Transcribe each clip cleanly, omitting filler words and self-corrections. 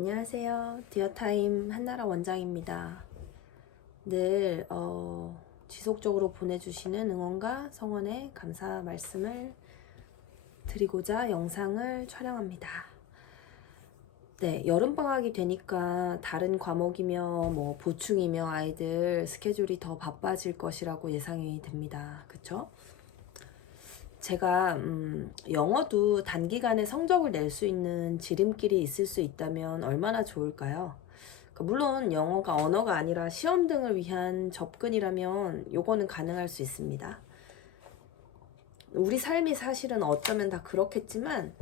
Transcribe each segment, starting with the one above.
안녕하세요. 디어타임 한나라 원장입니다. 늘 지속적으로 보내주시는 응원과 성원에 감사 말씀을 드리고자 영상을 촬영합니다. 네, 여름방학이 되니까 다른 과목이며 보충이며 아이들 스케줄이 더 바빠질 것이라고 예상이 됩니다. 그쵸? 제가 영어도 단기간에 성적을 낼 수 있는 지름길이 있을 수 있다면 얼마나 좋을까요? 물론 영어가 언어가 아니라 시험 등을 위한 접근이라면 요거는 가능할 수 있습니다. 우리 삶이 사실은 어쩌면 다 그렇겠지만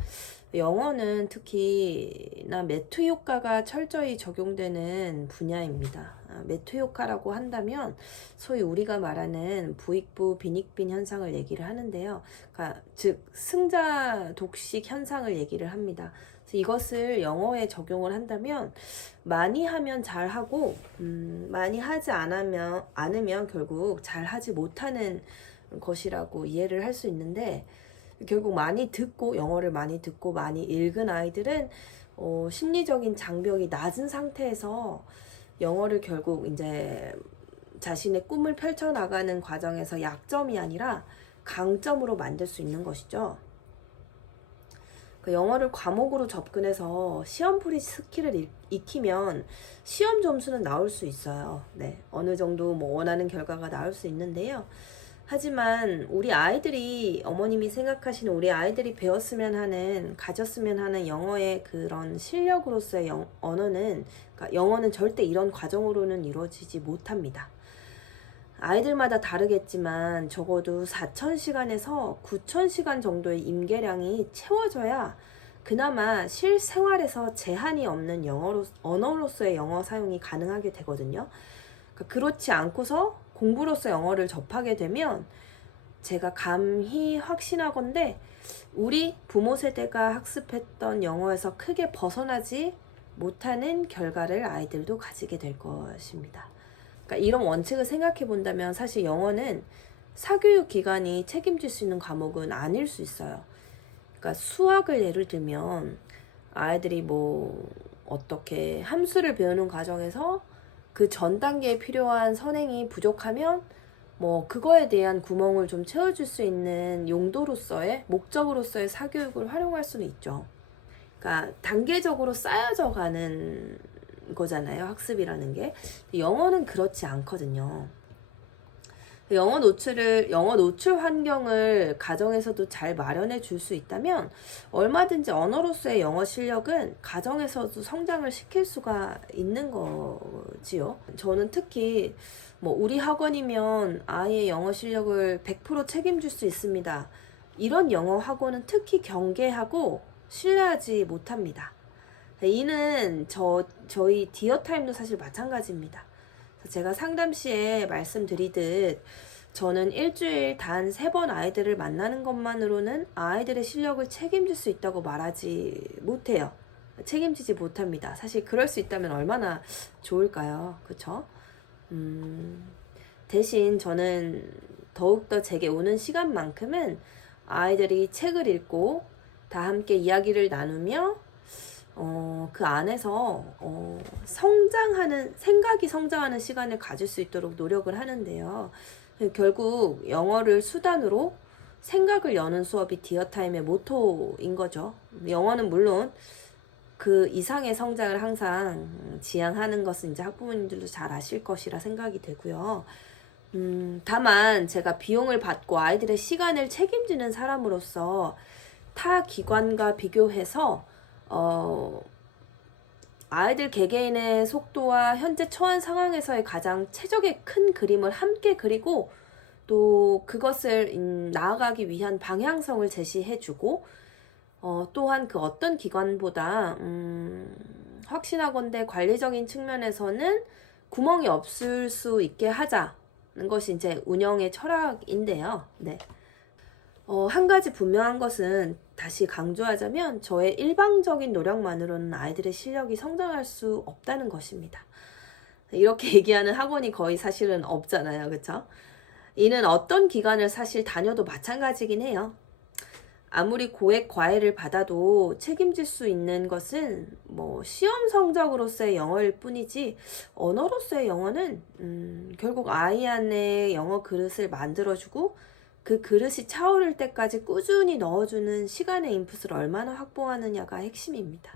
영어는 특히나 매트 효과가 철저히 적용되는 분야입니다. 매트 효과라고 한다면 소위 우리가 말하는 부익부 빈익빈 현상을 얘기를 하는데요. 그러니까 즉 승자 독식 현상을 얘기를 합니다. 그래서 이것을 영어에 적용을 한다면 많이 하면 잘하고 많이 하지 않으면 결국 잘하지 못하는 것이라고 이해를 할 수 있는데, 결국 많이 듣고 영어를 많이 듣고 많이 읽은 아이들은 심리적인 장벽이 낮은 상태에서 영어를 결국 이제 자신의 꿈을 펼쳐나가는 과정에서 약점이 아니라 강점으로 만들 수 있는 것이죠. 영어를 과목으로 접근해서 시험풀이 스킬을 익히면 시험 점수는 나올 수 있어요. 네, 어느 정도 원하는 결과가 나올 수 있는데요. 하지만 우리 아이들이, 어머님이 생각하시는 우리 아이들이 배웠으면 하는, 가졌으면 하는 영어의 그런 실력으로서의 언어는, 그러니까 영어는 절대 이런 과정으로는 이루어지지 못합니다. 아이들마다 다르겠지만 적어도 4,000시간에서 9,000시간 정도의 임계량이 채워져야 그나마 실생활에서 제한이 없는 언어로서의 영어 사용이 가능하게 되거든요. 그러니까 그렇지 않고서 공부로서 영어를 접하게 되면 제가 감히 확신하건대 우리 부모 세대가 학습했던 영어에서 크게 벗어나지 못하는 결과를 아이들도 가지게 될 것입니다. 그러니까 이런 원칙을 생각해 본다면 사실 영어는 사교육 기관이 책임질 수 있는 과목은 아닐 수 있어요. 그러니까 수학을 예를 들면 아이들이 어떻게 함수를 배우는 과정에서 그 전 단계에 필요한 선행이 부족하면 그거에 대한 구멍을 좀 채워줄 수 있는 용도로서의, 목적으로서의 사교육을 활용할 수는 있죠. 그러니까 단계적으로 쌓여져 가는 거잖아요, 학습이라는 게. 영어는 그렇지 않거든요. 영어 노출 환경을 가정에서도 잘 마련해 줄 수 있다면 얼마든지 언어로서의 영어 실력은 가정에서도 성장을 시킬 수가 있는 거지요. 저는 특히 우리 학원이면 아이의 영어 실력을 100% 책임질 수 있습니다. 이런 영어 학원은 특히 경계하고 신뢰하지 못합니다. 이는 저희 디어타임도 사실 마찬가지입니다. 제가 상담 시에 말씀드리듯 저는 일주일 단 3번 아이들을 만나는 것만으로는 아이들의 실력을 책임질 수 있다고 말하지 못해요. 책임지지 못합니다. 사실 그럴 수 있다면 얼마나 좋을까요? 그쵸? 대신 저는 더욱더 제게 오는 시간만큼은 아이들이 책을 읽고 다 함께 이야기를 나누며 그 안에서 생각이 성장하는 시간을 가질 수 있도록 노력을 하는데요. 결국 영어를 수단으로 생각을 여는 수업이 디어타임의 모토인 거죠. 영어는 물론 그 이상의 성장을 항상 지향하는 것은 이제 학부모님들도 잘 아실 것이라 생각이 되고요. 다만 제가 비용을 받고 아이들의 시간을 책임지는 사람으로서 타 기관과 비교해서 아이들 개개인의 속도와 현재 처한 상황에서의 가장 최적의 큰 그림을 함께 그리고 또 그것을 나아가기 위한 방향성을 제시해주고 또한 그 어떤 기관보다 확신하건대 관리적인 측면에서는 구멍이 없을 수 있게 하자는 것이 이제 운영의 철학인데요. 네. 한 가지 분명한 것은 다시 강조하자면 저의 일방적인 노력만으로는 아이들의 실력이 성장할 수 없다는 것입니다. 이렇게 얘기하는 학원이 거의 사실은 없잖아요. 그쵸? 이는 어떤 기관을 사실 다녀도 마찬가지긴 해요. 아무리 고액 과외를 받아도 책임질 수 있는 것은 뭐 시험 성적으로서의 영어일 뿐이지 언어로서의 영어는 결국 아이 안에 영어 그릇을 만들어주고 그 그릇이 차오를 때까지 꾸준히 넣어주는 시간의 인풋을 얼마나 확보하느냐가 핵심입니다.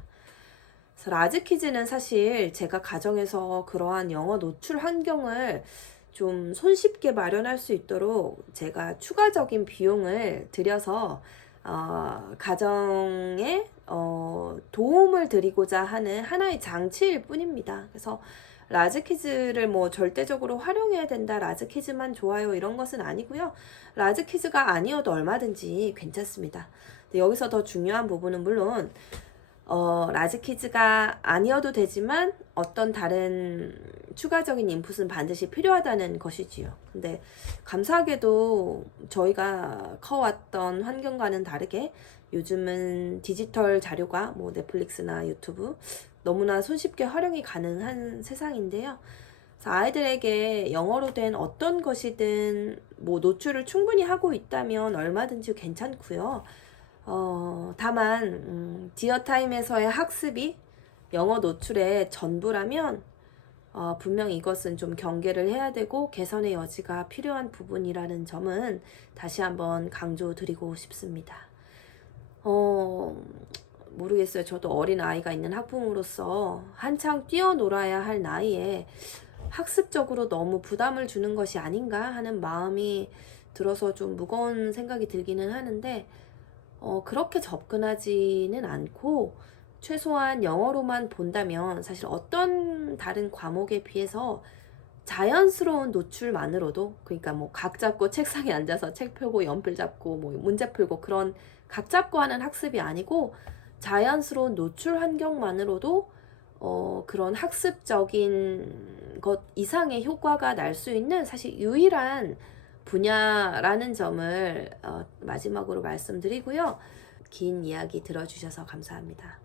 그래서 라즈키즈는 사실 제가 가정에서 그러한 영어 노출 환경을 좀 손쉽게 마련할 수 있도록 제가 추가적인 비용을 들여서 가정에 도움을 드리고자 하는 하나의 장치일 뿐입니다. 그래서 라즈키즈를 뭐 절대적으로 활용해야 된다, 라즈키즈만 좋아요 이런 것은 아니고요. 라즈키즈가 아니어도 얼마든지 괜찮습니다. 근데 여기서 더 중요한 부분은 물론 라즈키즈가 아니어도 되지만 어떤 다른 추가적인 인풋은 반드시 필요하다는 것이지요. 근데 감사하게도 저희가 커왔던 환경과는 다르게 요즘은 디지털 자료가 뭐 넷플릭스나 유튜브 너무나 손쉽게 활용이 가능한 세상인데요. 그래서 아이들에게 영어로 된 어떤 것이든 뭐 노출을 충분히 하고 있다면 얼마든지 괜찮고요. 다만 디어타임에서의 학습이 영어 노출의 전부라면 분명 이것은 좀 경계를 해야 되고 개선의 여지가 필요한 부분이라는 점은 다시 한번 강조드리고 싶습니다. 모르겠어요. 저도 어린 아이가 있는 학부모로서 한창 뛰어놀아야 할 나이에 학습적으로 너무 부담을 주는 것이 아닌가 하는 마음이 들어서 좀 무거운 생각이 들기는 하는데 그렇게 접근하지는 않고 최소한 영어로만 본다면 사실 어떤 다른 과목에 비해서 자연스러운 노출만으로도, 그러니까 뭐 각 잡고 책상에 앉아서 책 펴고 연필 잡고 뭐 문제 풀고 그런 각 잡고 하는 학습이 아니고 자연스러운 노출 환경만으로도 그런 학습적인 것 이상의 효과가 날 수 있는 사실 유일한 분야라는 점을 마지막으로 말씀드리고요. 긴 이야기 들어주셔서 감사합니다.